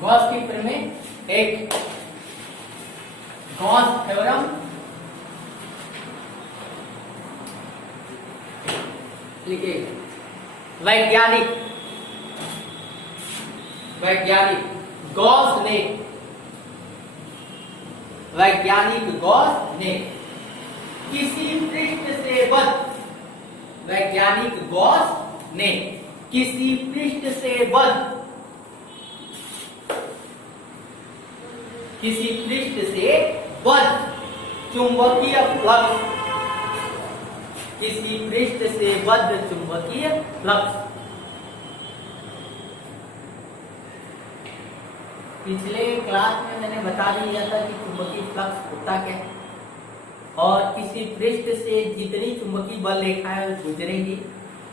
Gauss की प्रमेय एक, गॉस थ्योरम, लिखिए वैज्ञानिक गॉस ने, वैज्ञानिक गॉस ने किसी पृष्ठ से बद्ध, वैज्ञानिक गॉस ने किसी पृष्ठ से बद्ध, किसी पृष्ठ से बद्ध चुंबकीय फ्लक्स, किसी पृष्ठ से बद्ध चुंबकीय फ्लक्स, पिछले क्लास में मैंने बता दिया था कि चुंबकीय फ्लक्स होता क्या है और किसी पृष्ठ से जितनी चुंबकीय बल रेखाएं गुजरेंगी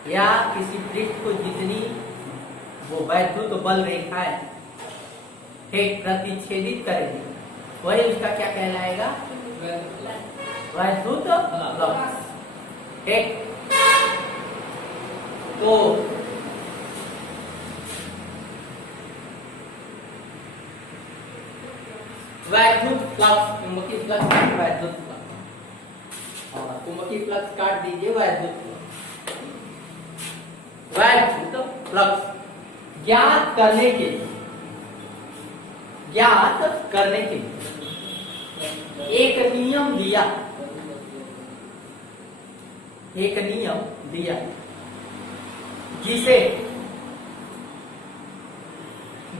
या किसी पृष्ठ को जितनी वो वैद्युत बल रेखाएं प्रतिच्छेदित करेंगे वही उसका क्या कहलाएगा, वैद्युत फ्लक्स। ठीक, तो वैद्युत फ्लक्स, चुंबकीय फ्लक्स, वैद्युत फ्लक्स, और चुंबकीय फ्लक्स काट दीजिए, वैद्युत फ्लक्स, वैद्युत फ्लक्स ज्ञात करने के लिए, ज्ञात करने के लिए एक नियम दिया, एक नियम दिया जिसे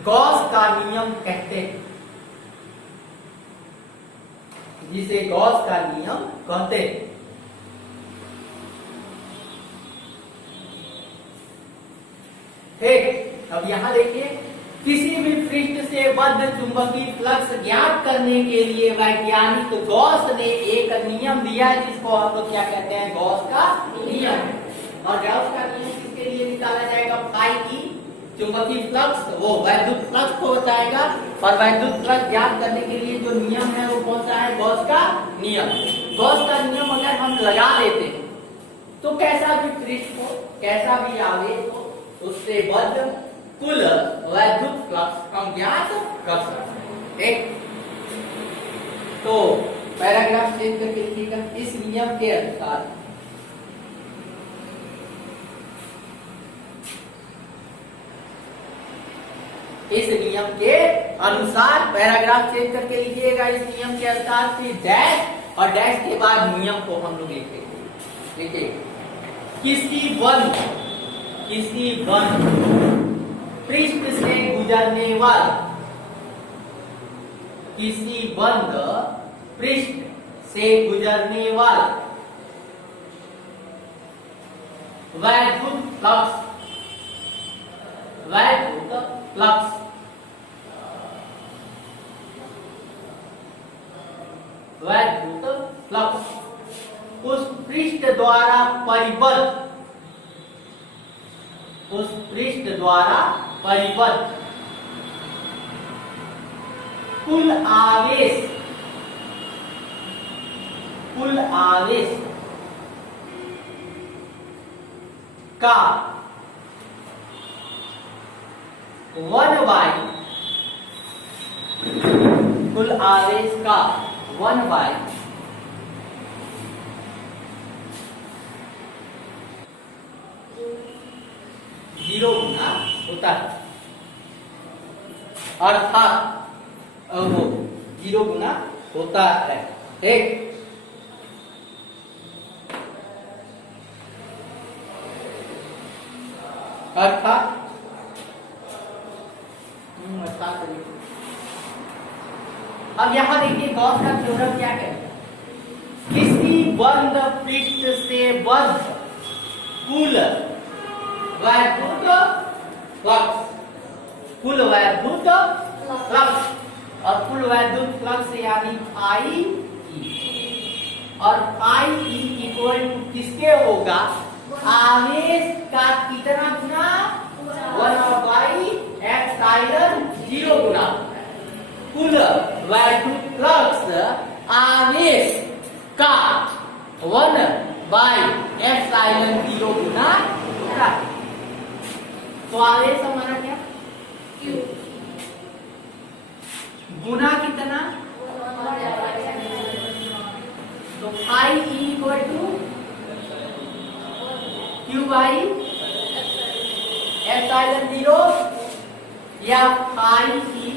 गॉस का नियम कहते हैं, जिसे गॉस का नियम कहते हैं। ठीक, अब यहां देखिए, किसी भी पृष्ठ से बद्ध चुंबकीय फ्लक्स ज्ञात करने के लिए वैज्ञानिक गॉस ने एक नियम दिया जिसको हम लोग क्या कहते हैं, गॉस का नियम। और गॉस का नियम किसके लिए निकाला जाएगा, फाई की चुंबकीय फ्लक्स वो वैद्युत फ्लक्स को बताएगा, और वैद्युत फ्लक्स ज्ञात करने के लिए जो नियम है वो कौन सा है, गॉस का नियम। गॉस का नियम अगर हम लगा लेते हैं तो कैसा भी पृष्ठ हो, कैसा भी आवेश हो, उससे बद्ध कुल वैद्युत फ्लक्स हम ज्ञात कर सकते हैं। तो पैराग्राफ चेंज करके लिखिएगा, इस नियम के अनुसार इस नियम के अनुसार पैराग्राफ चेंज करके लिखिएगा, इस नियम के अनुसार, फिर डैश और डैश के बाद नियम को हम लोग लिखेंगे। देखिए, किसी बंद पृष्ठ से गुजरने वाला, किसी बंद पृष्ठ से गुजरने वाला वैद्युत फ्लक्स, वैद्युत फ्लक्स वैद्युत फ्लक्स उस पृष्ठ द्वारा परिबद्ध, उस पृष्ठ द्वारा परिबद्ध कुल आवेश, कुल आवेश का 1/, कुल आवेश का 1/, जीरो गुना होता है, अर्थात वो 0 गुना होता है। ठीक, अर्थात अब यहां देखिए गॉस का थ्योरम क्या कहता है, किसी बंद पृष्ठ से बद्ध कुल वैद्युत फ्लक्स, कुल वैद्युत फ्लक्स, और कुल वैद्युत फ्लक्स यानी फाई ई, और फाई ई इक्वल टू किसके होगा, आवेश का कितना गुना, 1/ε0 गुना कुल वैद्युत फ्लक्स आवेश का 1/ε0 गुना होता है। तो आवेश हमारा क्या, Q, गुना कितना, तो phi E equal to Q by epsilon 0 या phi E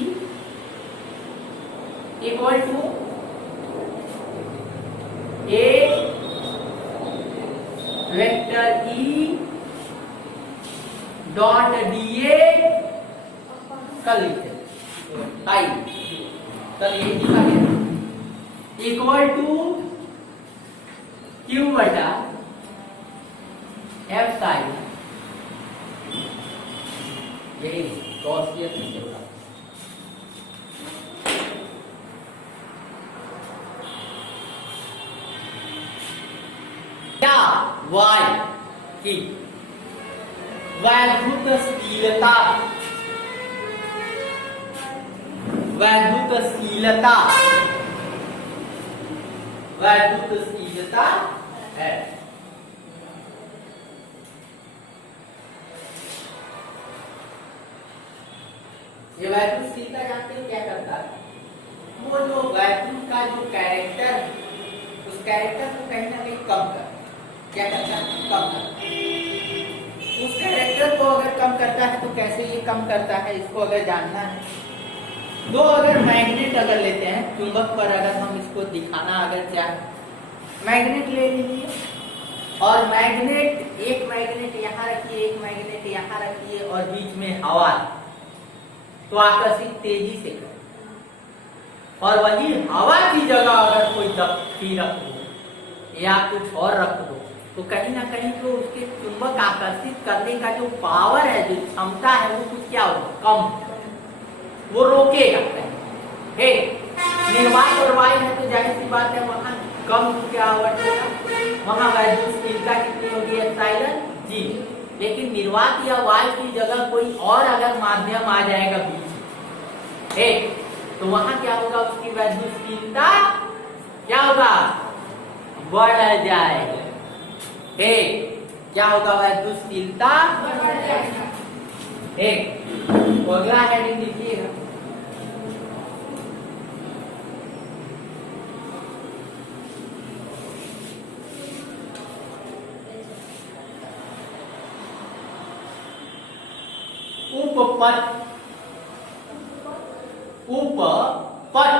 equal to A vector E dot D A कर लीजिए आई, चलिए लिखा गया इक्वल टू क्यू बटा एप्सिलॉन, यही गॉसियन निकलेगा। क्या y की वैद्युतशीलता, वैद्युतशीलता, वैद्युतशीलता है। ये वैद्युतशीलता जानते हो क्या करता है, वो जो वैद्युत का जो कैरेक्टर, उस कैरेक्टर को कहीं ना कहीं कम कर, क्या करता है, कम करता है। उस कैरेक्टर को अगर कम करता है तो कैसे ये कम करता है, इसको अगर जानना है, दो अगर मैग्नेट अगर लेते हैं, चुंबक पर अगर हम इसको दिखाना अगर चाहे, मैग्नेट ले लीजिए और मैग्नेट, एक मैग्नेट यहाँ रखिए, एक मैग्नेट यहाँ रखिए और बीच में हवा, तो आकर्षित तेजी से करें, और वही हवा की जगह अगर कोई दफ्ती रख दो या कुछ और रख दो, तो कहीं ना कहीं तो उसके चुंबक आकर्षित करने का जो पावर है, जो क्षमता है, वो कुछ क्या होगा, कम, वो रोकेगा कहीं। निर्वात और वायु है तो जाहिर सी बात है वहां कम क्या होगा, वहां वैद्युतशीलता कितनी होगी, एप्सिलॉन जी। लेकिन निर्वात या वायु की जगह कोई और अगर माध्यम आ जाएगा बीच में, तो वहां क्या होगा, उसकी वैद्युतशीलता क्या होगा, बढ़ जाएगा। क्या होगा, वैद्युतशीलता बढ़ जाएगा। तो अगला हेडिंग लिखिएगा, उपपद, उपपद,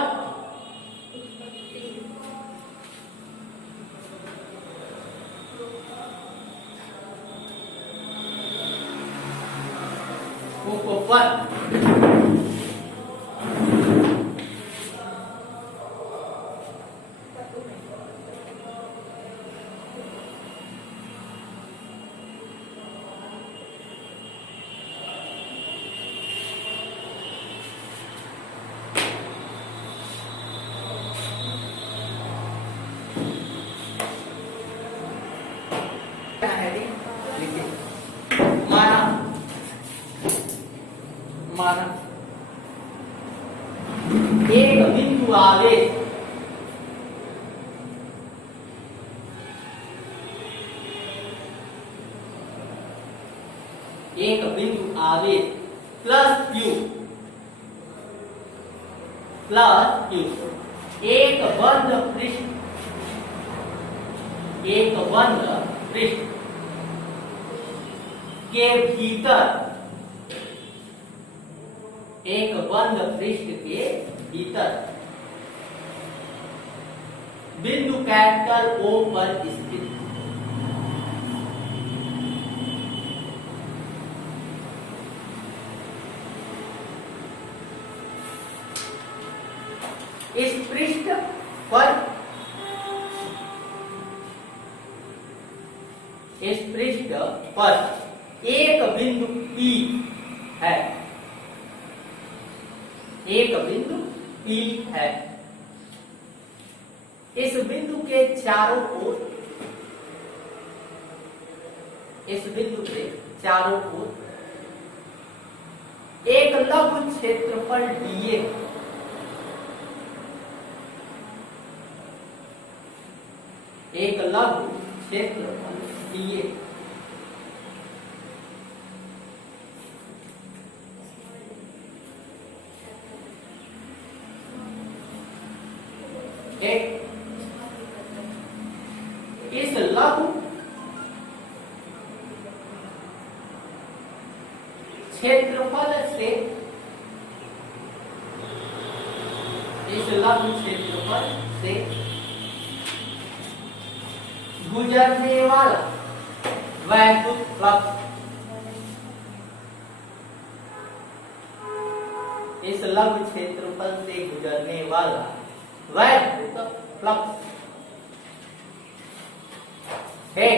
उपपद, माना एक बिंदु आवेश, एक बिंदु आवेश प्लस क्यू, प्लस क्यू, एक बंद पृष्ठ, एक बंद पृष्ठ के भीतर, एक बंद पृष्ठ के भीतर बिंदु कैपिटल O पर स्थित, इस पृष्ठ पर, इस पृष्ठ पर एक बिंदु P है, एक बिंदु P है। इस बिंदु के चारों ओर, इस बिंदु के चारों ओर एक लघु क्षेत्रफल dA, एक लघु क्षेत्रफल dA एक इस लघु क्षेत्रफल से, इस लघु क्षेत्रफल से गुजरने वाला वैद्युत फ्लक्स, इस लघु क्षेत्रफल से गुजरने वाला वैद्युत फ्लक्स है।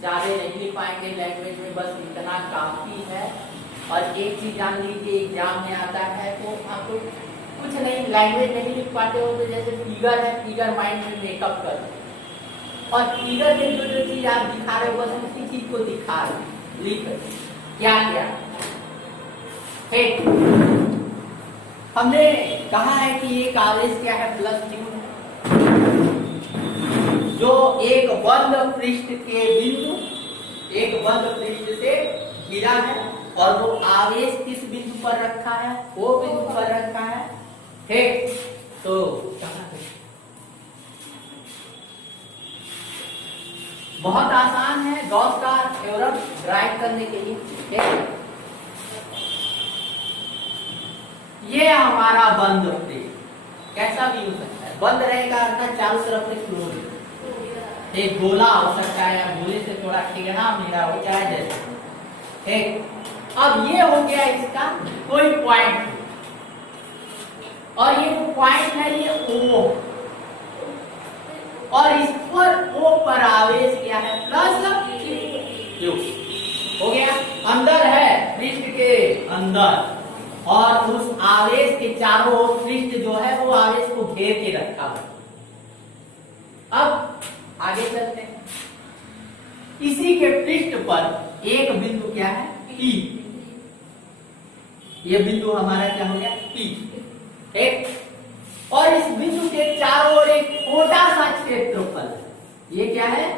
ज्यादा नहीं लिख पाएंगे लैंग्वेज में, बस इतना काफी है। और एक चीज जान लीजिए, एग्जाम में आता है तो आपको कुछ नहीं, लैंग्वेज नहीं लिख पाते हो तो जैसे फिगर है, फिगर माइंड में मेकअप कर, और फिगर में जो चीज आप दिखा रहे हो बस उसी चीज को दिखा रहे, लिख क्या क्या है। हमने कहा है कि एक आवेश क्या है, प्लस q है, जो एक बंद पृष्ठ के बिंदु, एक बंद पृष्ठ से घिरा है, और वो आवेश किस बिंदु पर रखा है, वो बिंदु पर रखा है। ठीक, तो बहुत आसान है गॉस का थ्योरम ड्राइव करने के लिए। ठीक, ये हमारा बंद पृष्ठ कैसा भी हो सकता है, बंद रहेगा अर्थात चारों तरफ से क्लोज, एक गोला हो सकता है या गोले से थोड़ा टेढ़ा मेढ़ा हो जाए जैसे। ठीक, अब ये हो गया इसका कोई पॉइंट, और ये पॉइंट है ये O, और इस पर O पर आवेश क्या है, प्लस Q हो गया, अंदर है पृष्ठ के अंदर, और उस आवेश के चारों ओर पृष्ठ जो है वो आवेश को घेर के रखा है। अब आगे चलते हैं, इसी के पृष्ठ पर एक बिंदु क्या है, P, ये बिंदु हमारा क्या हो गया, P। एक, और इस बिंदु के चारों ओर एक छोटा सा क्षेत्रफल, ये क्या है,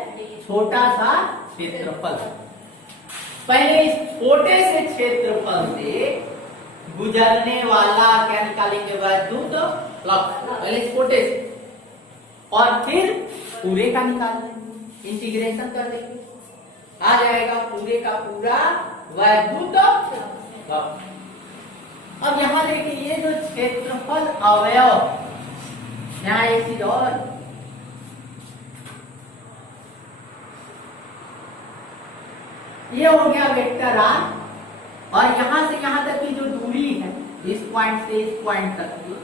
छोटा सा क्षेत्रफल। पहले इस छोटे से क्षेत्रफल से गुजरने वाला क्या निकालेंगे, वैद्युत फ्लक्स, पहले इस छोटे से, और फिर पूरे का निकाल लेंगे, इंटीग्रेशन कर देंगे, आ जाएगा पूरे का पूरा वैद्युत फ्लक्स। अब यहां देखिए, ये जो क्षेत्रफल अवयव, यहाँ एक चीज और, ये हो गया वेक्टर आर, और यहां से यहां तक की जो दूरी है, इस पॉइंट से इस पॉइंट तक की,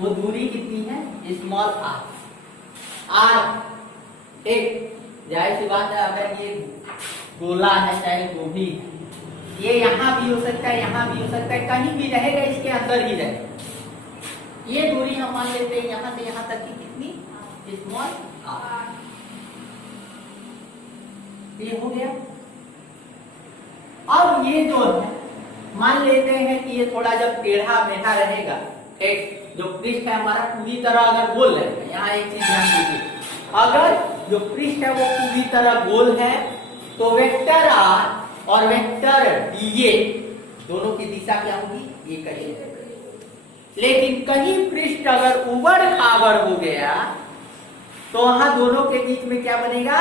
वो दूरी कितनी है, स्मॉल आर। आर एक जाहिर सी बात है, अगर ये गोला है चाहे गोभी है, ये यहाँ भी हो सकता है, यहाँ भी हो सकता है, कहीं भी रहेगा, इसके अंदर ही रहेगा। ये दूरी हम मान लेते हैं यहाँ से यहाँ तक की कितनी, स्मॉल आर। ये हो गया। अब ये जो है, मान लेते हैं कि ये थोड़ा जब टेढ़ा मेढ़ा रहेगा, एक जो पृष्ठ है हमारा पूरी तरह अगर गोल रहेगा, यहाँ एक चीज ध्यान दीजिए, अगर जो पृष्ठ है वो पूरी तरह गोल है तो वेक्टर आर और वेक्टर डीए दोनों की दिशा क्या होगी, एक ही। लेकिन कहीं पृष्ठ अगर उबड़ खाबड़ हो गया तो वहां दोनों के बीच में क्या बनेगा,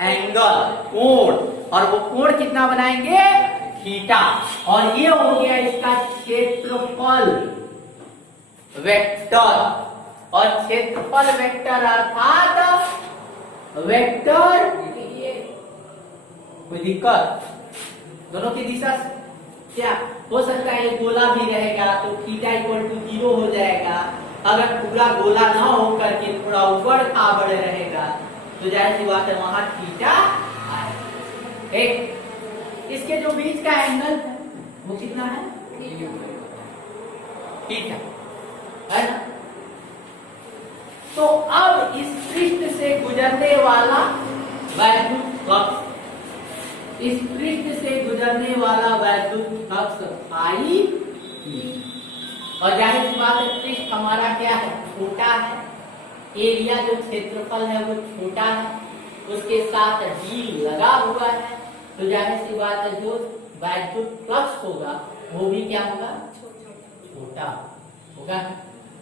एंगल, कोण, और वो कोण कितना बनाएंगे, थीटा, और ये हो गया इसका क्षेत्रफल वेक्टर, और क्षेत्रफल वेक्टर अर्थात वेक्टर, कोई दिक्कत, दोनों की दिशा क्या हो सकता है, गोला भी रहेगा तो थीटा इक्वल टू 0 हो जाएगा, अगर पूरा गोला ना होकर के थोड़ा ऊपर खाबड़ रहेगा तो जाहिर सी बात है वहां थीटा आएगा। एक इसके जो बीच का एंगल है वो कितना है, थीटा, है ना। तो अब इस पृष्ठ से गुजरने वाला वैद्युत फ्लक्स, इस पृष्ठ से गुजरने वाला वैद्युत फ्लक्स आई, और जाहिर सी बात है पृष्ठ हमारा क्या है, छोटा है, एरिया जो क्षेत्रफल है वो छोटा है, उसके साथ डी लगा हुआ है, तो जाहिर सी बात है जो वैद्युत फ्लक्स होगा वो भी क्या होगा, छोटा होगा।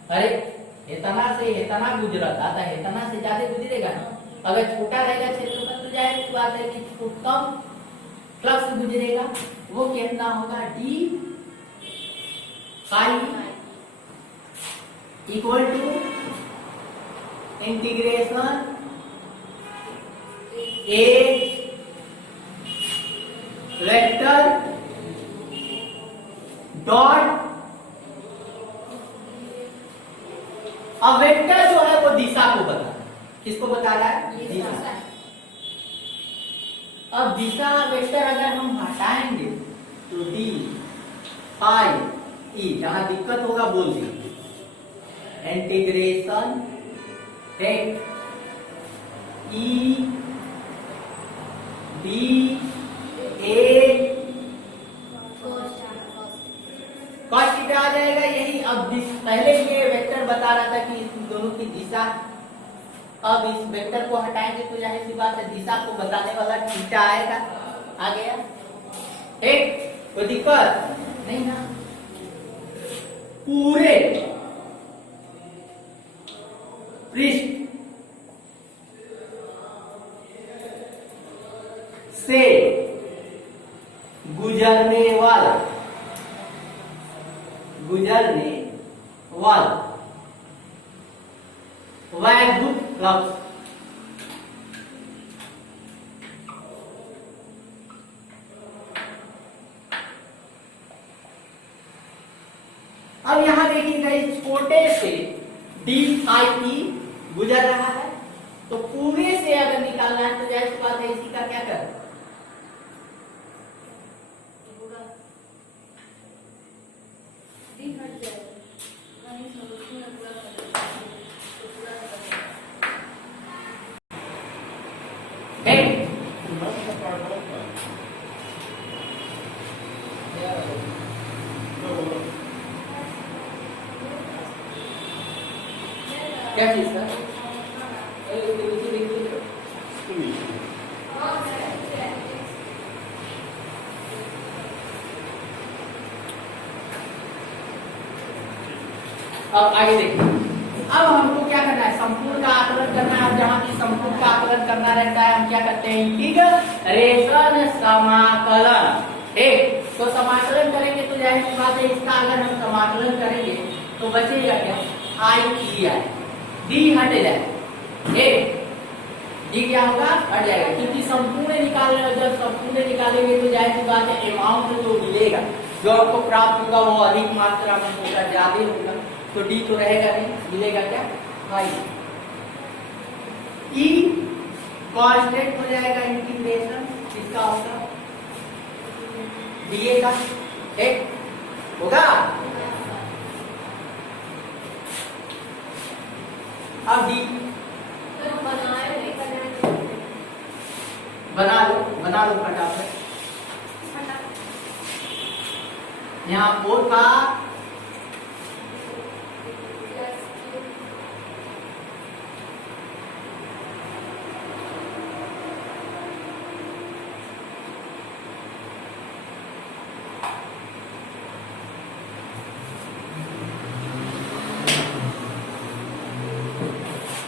अरे इतना से इतना गुजरा था तो इतना से ज्यादा गुजरेगा ना। अगर छोटा रहेगा क्षेत्रफल तो जाहिर सी बात है कि कम फ्लक्स गुजरेगा। वो कितना होगा, D phi equal to integration A vector dot. अब वेक्टर जो है वो दिशा को बता रहा है, किसको बता रहा है, दिशा। अब दिशा वेक्टर अगर हम हटाएंगे तो डी फाई ई, जहां दिक्कत होगा बोल दीजिए, integration take E D A cos theta आ जाएगा। यही अब पहले ये वेक्टर बता रहा था कि इन दोनों की दिशा, अब इस वेक्टर को हटाएंगे तो जाहिर सी बात है दिशा को बताने वाला थीटा आएगा। आ गया, एक कोई दिक्कत नहीं ना। पूरे पृष्ठ से गुजरने वाला वैद्युत फ्लक्स अब यहां देखिएगा इस छोटे से डी फाई ई गुजर रहा है, तो पूरे से अगर निकालना है तो जाहिर सी बात है इसी का क्या कर, क्या चीज सर, अब आगे देखिए। अब हमको क्या करना है, संपूर्ण का आकलन करना है। अब जहां की संपूर्ण का आकलन करना रहता है हम क्या करते हैं, इंटीग्रेशन समाकलन। ठीक, तो समाकलन करेंगे तो जाहिर सी बात है इसका अगर हम समाकलन करेंगे तो बचेगा क्या, आई ई आई, डी हट जाए, ठीक, डी क्या होगा, हट जाएगा। क्योंकि संपूर्ण निकालने, जब संपूर्ण निकालेंगे तो जाहिर सी बात है अमाउंट जो मिलेगा, जो आपको प्राप्त होगा वो अधिक मात्रा में होगा, ज्यादा होगा, तो डी तो रहेगा नहीं, मिलेगा क्या, वाई। ई कांस्टेंट हो जाएगा इंटीग्रेशन इसका होगा डीए का, ठीक होगा। अब डी बना लो फटाफट। यहाँ 4 का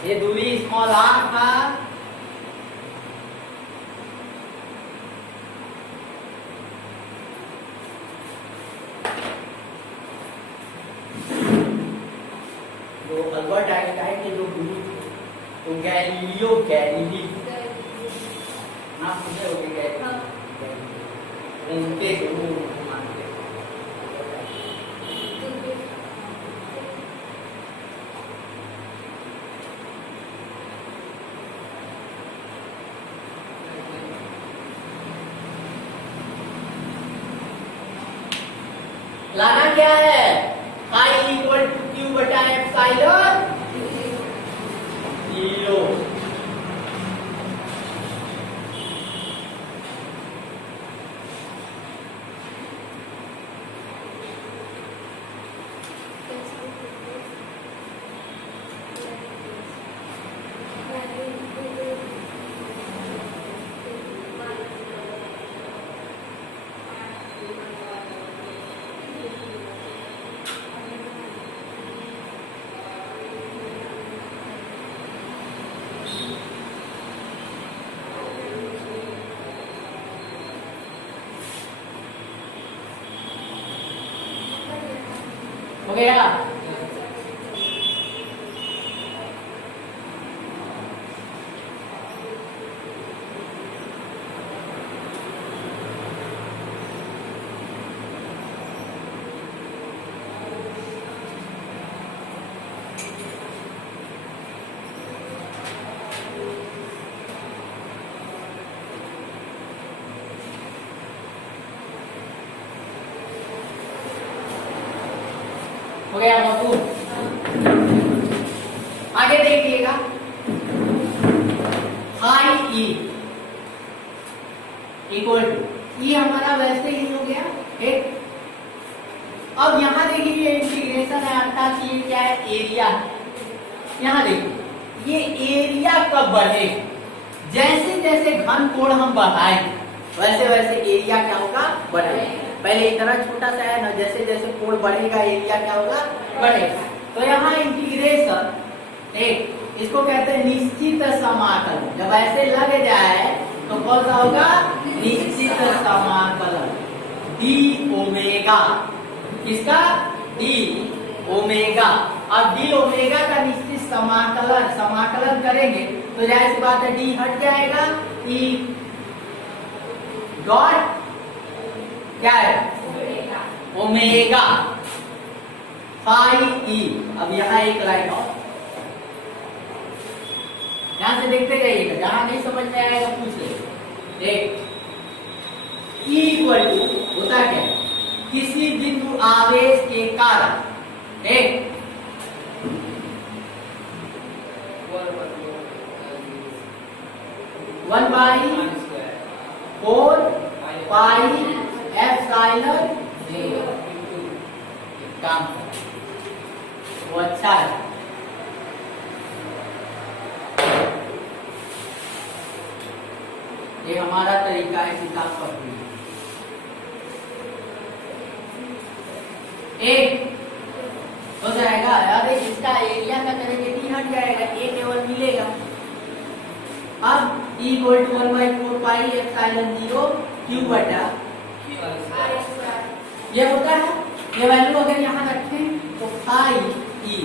ये दूरी स्मॉल आर का जो अल्बर्ट आइंस्टाइन के जो गुरु तो गैलीलियो गैलीली नाम सुने होंगे, गैलीली उनके गुरु मानते हैं। लाना क्या है, I इक्वल टू क्यू बटा एप्सिलॉन जीरो। हो गया। हो गया बाबू। आगे देखिएगा, हाई ई इक्वल टू ई हमारा वैसे ही हो गया एक। अब यहां देखिए ये इंटीग्रेशन है अर्थात ये क्या है, एरिया। यहां देखिए ये एरिया कब बढ़े, जैसे जैसे घन कोण हम बढ़ाएं वैसे वैसे एरिया क्या होगा, बढ़ेगा। पहले इतना छोटा सा है ना, जैसे जैसे कोण बढ़ेगा एरिया क्या होगा, बढ़ेगा। तो यहाँ इंटीग्रेशन एक इसको कहते हैं निश्चित समाकलन। जब ऐसे लग जाए तो कौन सा होगा, निश्चित समाकलन डी ओमेगा। किसका, डी ओमेगा। अब डी ओमेगा का निश्चित समाकलन करेंगे तो जाहिर सी बात है डी हट जाएगा, ई डॉट क्या है, ओमेगा फाई ई। अब यहाँ एक लाइन और ध्यान से देखते जाइएगा, जहां नहीं समझ में आएगा पूछ ले। एक ई इक्वल टू होता क्या, किसी बिंदु आवेश के कारण एक one by 4 pi epsilon zero. काम वो अच्छा है। ये हमारा तरीका है किताब पढ़ने। एक हो जाएगा, अरे इसका एरिया का करेंगे डी हट जाएगा, ए केवल मिलेगा। अब E equal to 1/4 pi epsilon zero Q बटा ये होता है। ये वैल्यू अगर यहाँ रखें तो फाई ई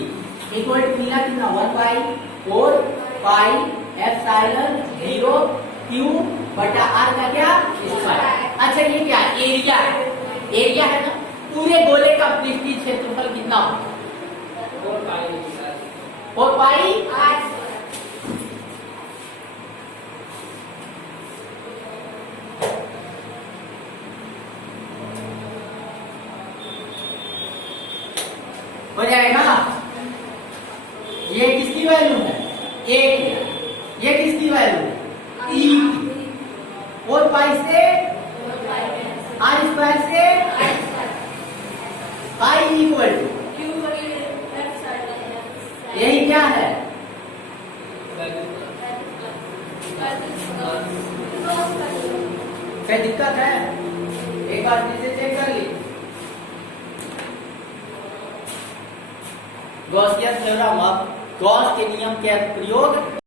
इक्वल टू मिला कितना, 1/4 पाई एप्सिलॉन जीरो क्यू बटा आर का क्या, स्क्वायर। अच्छा ये क्या, एरिया है, एरिया है ना। पूरे गोले का पृष्ठीय क्षेत्रफल कितना हो, 4 पाई हो जाएगा। ये किसकी वैल्यू है, एक। ये किसकी वैल्यू है, ई की। 4 पाई से आर स्क्वायर से पाई इक्वल टू यही क्या है, क्या दिक्कत है, एक बार फिर से चेक कर ली। गॉसियन थ्योरम, अब गॉस के नियम के प्रयोग